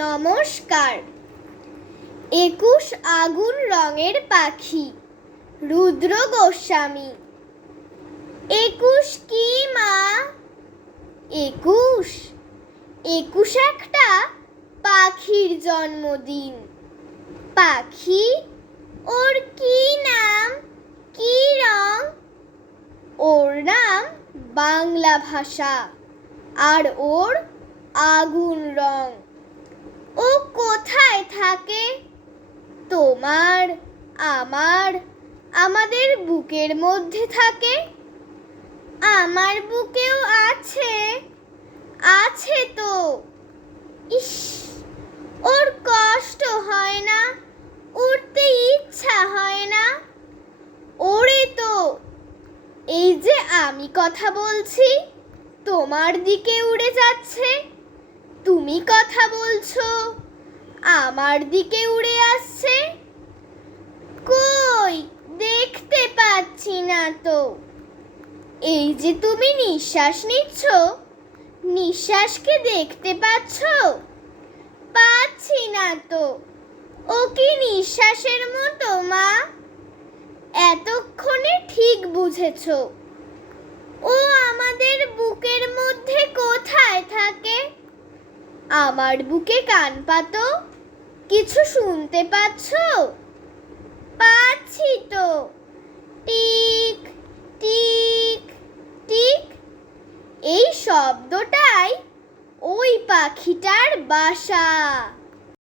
নমস্কার। ২১ আগুন রঙের পাখি, রুদ্র গোস্বামী। ২১ কি মা? ২১ একটা পাখির জন্মদিন। পাখি, ওর কি নাম, কি রং? ওর নাম বাংলা ভাষা, আর ওর আগুন রং। ও কোথায় থাকে? তোমার, আমার, আমাদের বুকের মধ্যে থাকে। আমার বুকেও আছে, আছে তো। ইস, ওর কষ্ট হয় না, উড়তে ইচ্ছা হয় না। ওরে তো, এই যে আমি কথা বলছি, তোমার দিকে উড়ে যাচ্ছে। তুমি কথা বলছো, আমার দিকে উড়ে আসছে। কই, দেখতে পাচ্ছি না তো। এই যে তুমি নিঃশ্বাস নিচ্ছ, নিঃশ্বাসকে দেখতে পাচ্ছো? পাচ্ছি না তো। ও কি নিঃশ্বাসের মতো মা? এতক্ষণে ঠিক বুঝেছো। ও আমাদের বুকের মধ্যে কোথায় থাকে? আমার বুকে কান পাতো, কিছু শুনতে পাচ্ছো? পাচ্ছি তো। টিক টিক টিক, এই শব্দটাই ওই পাখিটার বাসা।